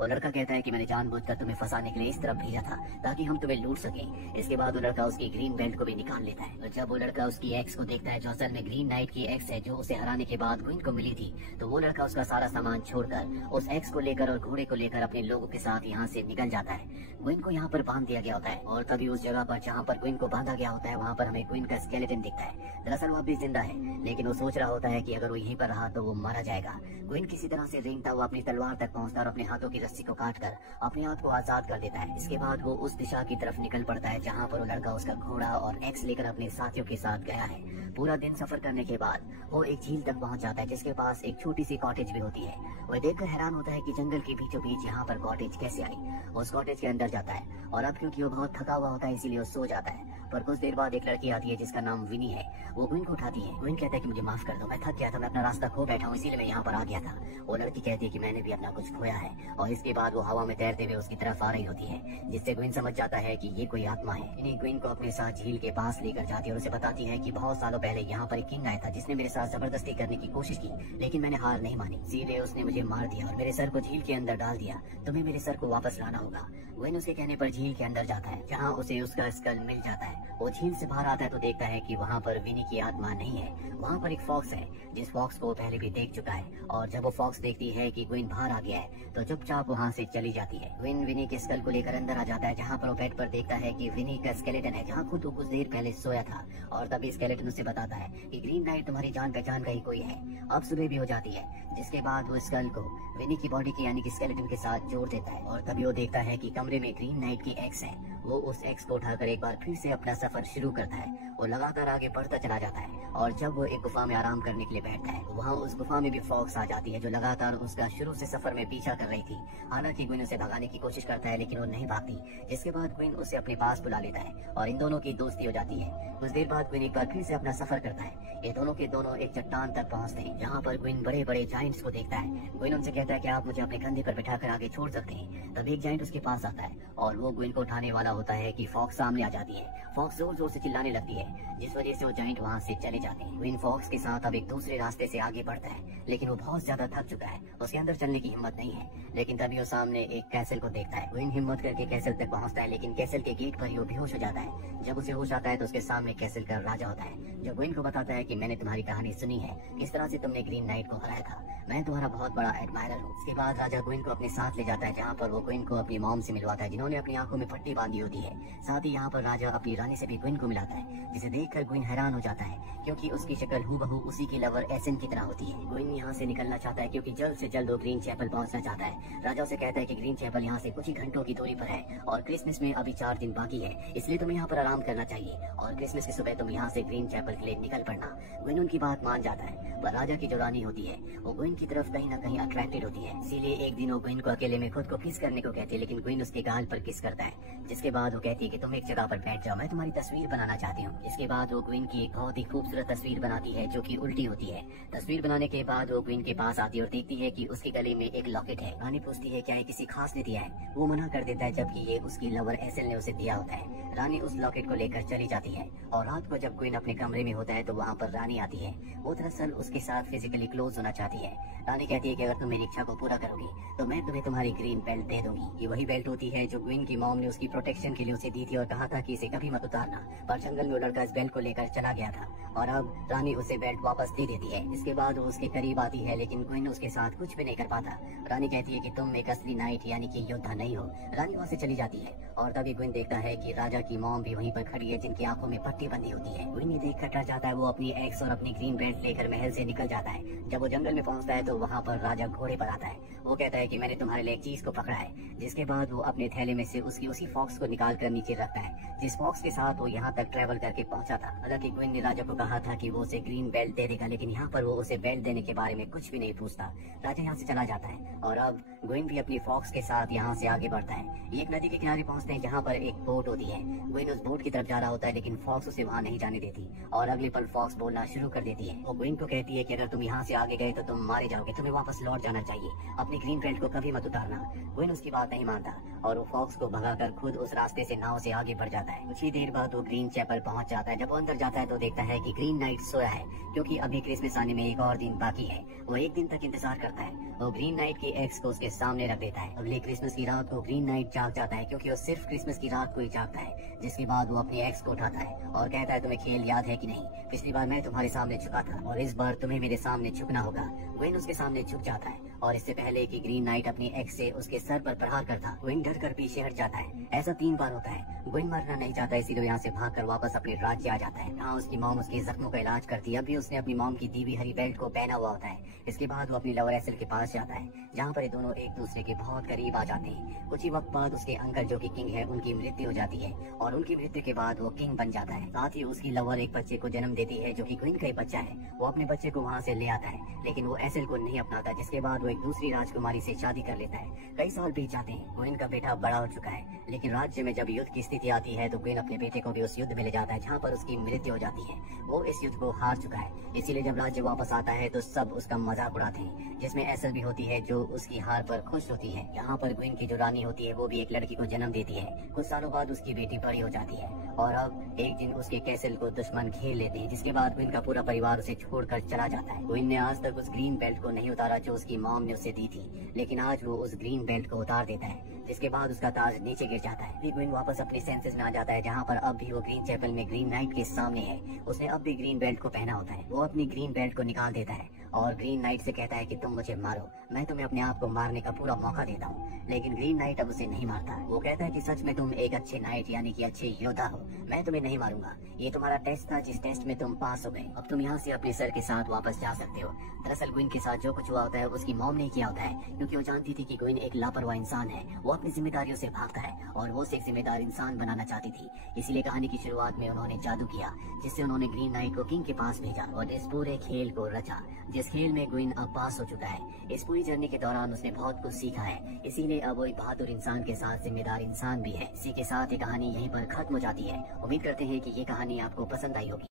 वो लड़का कहता है कि मैंने जानबूझकर तुम्हें फंसाने के लिए इस तरफ भेजा था ताकि हम तुम्हें लूट सकें। इसके बाद वो लड़का उसकी ग्रीन बेल्ट को भी निकाल लेता है। और जब वो लड़का उसकी एक्स को देखता है जो असल में ग्रीन नाइट की एक्स है जो उसे हराने के बाद क्वीन को मिली थी, तो वो लड़का उसका सारा सामान छोड़कर उस एक्स को लेकर और घोड़े को लेकर अपने लोगों के साथ यहाँ से निकल जाता है। क्वीन को यहाँ पर बांध दिया गया होता है और तभी उस जगह पर जहाँ पर क्वीन को बांधा गया होता है वहाँ पर हमें क्वीन का स्केलेटन दिखता है। दरअसल वो अभी जिंदा है, लेकिन वो सोच रहा होता है कि अगर वो यहीं पर रहा तो वो मारा जाएगा। क्वीन किसी तरह से रेंगता हुआ अपनी तलवार तक पहुंचता और अपने हाथों की रस्सी को काटकर अपने हाथ को आजाद कर देता है। इसके बाद वो उस दिशा की तरफ निकल पड़ता है जहाँ पर वो लड़का उसका घोड़ा और एक्स लेकर अपने साथियों के साथ गया है। पूरा दिन सफर करने के बाद वो एक झील तक पहुंच जाता है जिसके पास एक छोटी सी कॉटेज भी होती है। वह देखकर हैरान होता है कि जंगल के बीचों बीच यहाँ पर कॉटेज कैसे आई। उस कॉटेज के अंदर जाता है और अब क्योंकि वो बहुत थका हुआ होता है इसीलिए वो सो जाता है। पर कुछ देर बाद एक लड़की आती है जिसका नाम विनी है। वो क्वीन को उठाती है। क्वीन कहता है कि मुझे माफ कर दो, मैं थक गया था, मैं अपना रास्ता खो बैठा हूँ इसीलिए मैं यहाँ पर आ गया था। वो लड़की कहती है कि मैंने भी अपना कुछ खोया है और इसके बाद वो हवा में तैरते हुए उसकी तरफ आ रही होती है, जिससे क्वीन समझ जाता है कि ये कोई आत्मा है। इन्हीं क्वीन को अपने साथ झील के पास लेकर जाती है और उसे बताती है कि बहुत सालों पहले यहाँ पर एक किंग आया था जिसने मेरे साथ जबरदस्ती करने की कोशिश की, लेकिन मैंने हार नहीं मानी। इसीलिए उसने मुझे मार दिया और मेरे सर को झील के अंदर डाल दिया। तुम्हें मेरे सर को वापस लाना होगा। क्वीन उसके कहने पर झील के अंदर जाता है जहाँ उसे उसका स्कल मिल जाता है। वो झील से बाहर आता है तो देखता है कि वहाँ पर विनी की आत्मा नहीं है, वहाँ पर एक फॉक्स है जिस फॉक्स को वो पहले भी देख चुका है। और जब वो फॉक्स देखती है कि क्वीन बाहर आ गया है तो चुपचाप वहाँ से चली जाती है। क्वीन विनी के स्कल को लेकर अंदर आ जाता है जहाँ पर वो बेड पर देखता है कि विनी का स्केलेटन है जहाँ खुद वो कुछ देर पहले सोया था। और तभी स्केलेटन उसे बताता है कि ग्रीन नाइट तुम्हारी जान पहचान का ही कोई है। अब सुबह भी हो जाती है जिसके बाद वो स्कल को विनी की बॉडी के यानी कि स्केलेटन के साथ जोड़ देता है। और तभी वो देखता है कि कमरे में ग्रीन नाइट की एक्स है। वो उस एक्स को उठाकर एक बार फिर से अपना सफर शुरू करता है। वो लगातार आगे बढ़ता चला जाता है और जब वो एक गुफा में आराम करने के लिए बैठता है वहाँ उस गुफा में भी फॉक्स आ जाती है जो लगातार उसका शुरू से सफर में पीछा कर रही थी। हालांकि क्वीन उसे भगाने की कोशिश करता है लेकिन वो नहीं भागती, जिसके बाद क्वीन उसे अपने पास बुला लेता है और इन दोनों की दोस्ती हो जाती है। कुछ देर बाद क्वीन एक बार फिर से अपना सफर करता है। ये दोनों के दोनों एक चट्टान तक पहुँचते हैं जहाँ पर क्वीन बड़े बड़े जाइंट्स को देखता है। क्वीन उनसे कहता है कि आप मुझे अपने कंधे पर बैठाकर आगे छोड़ सकते हैं। तभी एक जाइंट उसके पास आता है और वो क्वीन को उठाने वाला होता है कि फॉक्स सामने आ जाती है। फॉक्स जोर जोर से चिल्लाने लगती है जिस वजह से वो जाइंट वहाँ से चले जाते हैं। क्वीन फॉक्स के साथ अब एक दूसरे रास्ते से आगे बढ़ता है लेकिन वो बहुत ज्यादा थक चुका है, उसके अंदर चलने की हिम्मत नहीं है। लेकिन तभी वो सामने एक कैसल को देखता है। क्वीन हिम्मत करके कैसल तक पहुँचता है लेकिन कैसल के गेट पर ही वो बेहोश हो जाता है। जब उसे होश आता है तो उसके सामने कैसल का राजा होता है जो क्वीन को बताता है कि मैंने तुम्हारी कहानी सुनी है, किस तरह से तुमने ग्रीन नाइट को हराया था, मैं तुम्हारा बहुत बड़ा एडमायरर हूँ। इसके बाद राजा क्वीन को अपने साथ ले जाता है जहाँ पर वो क्वीन को अपनी मॉम से मिलवाता है जिन्होंने अपनी आंखों में पट्टी बांधी होती है। साथ ही यहाँ पर राजा अपनी रानी से भी क्वीन को मिलाता है जिसे देखकर क्वीन हैरान हो जाता है क्योंकि उसकी शक्ल हूबहू उसी की लवर एसन की तरह होती है। क्वीन यहाँ से निकलना चाहता है क्योंकि जल्द से जल्द वो ग्रीन चैपल पहुँचना चाहता है। राजा उसे कहता है कि ग्रीन चैपल यहाँ से कुछ ही घंटों की दूरी पर है और क्रिसमस में अभी 4 दिन बाकी है, इसलिए तुम्हें यहाँ पर आराम करना चाहिए और क्रिसमस की सुबह तुम यहाँ से ग्रीन चैपल के लिए निकल पड़ना। क्वीन उनकी बात मान जाता है पर राजा की जो रानी होती है वो क्वीन की तरफ कहीं न कहीं अट्रैक्टेड होती है। इसीलिए एक दिन वो क्वीन को अकेले में खुद को किस करने को कहती है लेकिन क्वीन उसके गाल पर किस करता है। जिसके बाद वो कहती है कि तुम एक जगह पर बैठ जाओ, मैं तुम्हारी तस्वीर बनाना चाहती हूँ। इसके बाद वो क्वीन की एक बहुत ही खूबसूरत तस्वीर बनाती है जो कि उल्टी होती है। तस्वीर बनाने के बाद वो क्वीन के पास आती है और देखती है कि उसके गले में एक लॉकेट है। रानी पूछती है क्या ये किसी खास ने दिया है, वो मना कर देता है जबकि ये उसकी लवर एसल ने उसे दिया होता है। रानी उस लॉकेट को लेकर चली जाती है और रात को जब क्वीन अपने कमरे में होता है तो वहाँ पर रानी आती है। वो दरअसल उसके साथ फिजिकली क्लोज होना चाहती है। रानी कहती है कि अगर तुम मेरी इच्छा को पूरा करोगी तो मैं तुम्हें तुम्हारी ग्रीन बेल्ट दे दूंगी। ये वही बेल्ट होती है जो क्वीन की मॉम ने उसकी प्रोटेक्शन के लिए उसे दी थी और कहा था कि इसे कभी मत उतारना, पर जंगल में वो लड़का इस बेल्ट को लेकर चला गया था और अब रानी उसे बेल्ट वापस दे देती है। इसके बाद वो उसके करीब आती है लेकिन क्वीन उसके साथ कुछ भी नहीं कर पाता। रानी कहती है कि तुम एक असली नाइट यानी कि योद्धा नहीं हो। रानी वहाँ से चली जाती है और तभी क्वीन देखता है कि राजा की मॉम भी वहीं पर खड़ी है जिनकी आंखों में पट्टी बंधी होती है। क्वीन ये देखकर डर जाता है। वो अपनी एक्स और अपनी ग्रीन बेल्ट लेकर महल से निकल जाता है। जब वो जंगल में पहुंचता है तो वहाँ पर राजा घोड़े पर आता है। वो कहता है कि मैंने तुम्हारे लिए एक चीज को पकड़ा है। जिसके बाद वो अपने थैले में से उसकी उसी फॉक्स को निकाल कर नीचे रखता है जिस फॉक्स के साथ वो यहाँ तक ट्रेवल करके पहुंचा था। हालांकि क्वीन ने राजा को कहा था कि वो उसे ग्रीन बेल्ट दे देगा लेकिन यहाँ पर वो उसे बेल्ट देने के बारे में कुछ भी नहीं पूछता। राजा यहाँ से चला जाता है और अब क्वीन भी अपनी फॉक्स के साथ यहाँ से आगे बढ़ता है। एक नदी के किनारे पहुंचते हैं जहाँ पर एक बोट होती है। क्वीन उस बोट की तरफ जा रहा होता है लेकिन फॉक्स उसे वहाँ नहीं जाने देती और अगले पल फॉक्स बोलना शुरू कर देती है। वो क्वीन को कहती है कि अगर तुम यहाँ से आगे गए तो तुम मारे जाओगे, तुम्हें वापस लौट जाना चाहिए, अपनी ग्रीन बेल्ट को कभी मत उतारना। क्वीन उसकी बात नहीं मानता और वो फॉक्स को भगाकर खुद उस रास्ते से नाव से आगे बढ़ जाता है। कुछ ही देर बाद वो ग्रीन चैपल पहुंच जाता है। जब वो अंदर जाता है तो देखता है कि ग्रीन नाइट सोया है क्योंकि अभी क्रिसमस आने में एक और दिन बाकी है। वो एक दिन तक इंतजार करता है वो ग्रीन नाइट की एक्स को उसके सामने रख देता है। अगले क्रिसमस की रात को ग्रीन नाइट जाग जाता है, क्योंकि वो सिर्फ क्रिसमस की रात को ही जागता है। जिसके बाद वो अपनी एक्स को उठाता है और कहता है, तुम्हें खेल याद है कि नहीं? पिछली बार मैं तुम्हारे सामने झुका था और इस बार तुम्हें मेरे सामने झुकना होगा। ग्वेन उसके सामने झुक जाता है और इससे पहले कि ग्रीन नाइट अपनी एक्स से उसके सर पर प्रहार करता, ग्वेन डर कर पीछे हट जाता है। ऐसा 3 बार होता है। ग्वेन मरना नहीं चाहता, इसीलिए यहाँ से भागकर वापस अपने राज्य आ जाता है। यहाँ उसकी मॉम उसके जख्मों का इलाज करती है। अभी उसने अपनी मॉम की दी हुई हरी बेल्ट को पहना हुआ होता है। इसके बाद वो अपनी लवर एसेल के पास जाता है, जहाँ पर ये दोनों एक दूसरे के बहुत करीब आ जाते हैं। कुछ ही वक्त बाद उसके अंकल जो कि किंग है, उनकी मृत्यु हो जाती है और उनकी मृत्यु के बाद वो किंग बन जाता है। साथ ही उसकी लवर एक बच्चे को जन्म देती है जो कि ग्वेन का ही बच्चा है। वो अपने बच्चे को वहाँ से ले आता है, लेकिन वो एसेल को नहीं अपनाता। जिसके बाद वो एक दूसरी राजकुमारी से शादी कर लेता है। कई साल बीत जाते हैं। ग्वेन का बेटा बड़ा हो चुका है, लेकिन राज्य में जब युद्ध की स्थिति आती है तो ग्वेन अपने बेटे को भी उस युद्ध में ले जाता है, जहाँ पर उसकी मृत्यु हो जाती है। वो इस युद्ध को हार चुका है, इसीलिए जब राज्य वापस आता है तो सब उसका मजाक उड़ाते हैं, जिसमें एसेल भी होती है जो उसकी हार पर खुश होती है। यहाँ पर ग्वेन की जो रानी होती है वो भी एक लड़की को जन्म देती है। कुछ सालों बाद उसकी बेटी बड़ी हो जाती है और अब एक दिन उसके कैसल को दुश्मन घेर लेते हैं, जिसके बाद ग्वेन का पूरा परिवार उसे छोड़कर चला जाता है। ग्वेन ने आज तक उस ग्रीन बेल्ट को नहीं उतारा जो उसकी मॉम ने उसे दी थी, लेकिन आज वो उस ग्रीन बेल्ट को उतार देता है, जिसके बाद उसका ताज नीचे गिर जाता है। ग्वेन वापस अपने सेंसेस में आ जाता है, जहाँ पर अब भी वो ग्रीन चैपल में ग्रीन नाइट के सामने है। उसने अब भी ग्रीन बेल्ट को पहना होता है। वो अपनी ग्रीन बेल्ट को निकाल देता है और ग्रीन नाइट से कहता है कि तुम मुझे मारो, मैं तुम्हें अपने आप को मारने का पूरा मौका देता हूँ। लेकिन ग्रीन नाइट अब उसे नहीं मारता। वो कहता है कि सच में तुम एक अच्छे नाइट यानी कि अच्छे योद्धा हो, मैं तुम्हें नहीं मारूंगा। ये तुम्हारा टेस्ट था, जिस टेस्ट में तुम पास हो गए। अब तुम यहाँ से अपने सर के साथ वापस जा सकते हो। दरअसल ग्वेन के साथ जो कुछ हुआ होता है उसकी मॉम ने किया होता है, क्योंकि वो जानती थी कि ग्वेन एक लापरवाह इंसान है। वो अपनी जिम्मेदारियों से भागता है और वो उसे एक जिम्मेदार इंसान बनाना चाहती थी। इसीलिए कहानी की शुरुआत में उन्होंने जादू किया, जिससे उन्होंने ग्रीन नाइट को किंग के पास भेजा और इस पूरे खेल को रचा, जिस खेल में ग्वेन अब पास हो चुका है। इस पूरी जर्नी के दौरान उसने बहुत कुछ सीखा है, इसीलिए अब वो एक बहादुर इंसान के साथ जिम्मेदार इंसान भी है। इसी के साथ ये कहानी यहीं पर खत्म हो जाती है। उम्मीद करते हैं कि ये कहानी आपको पसंद आई होगी।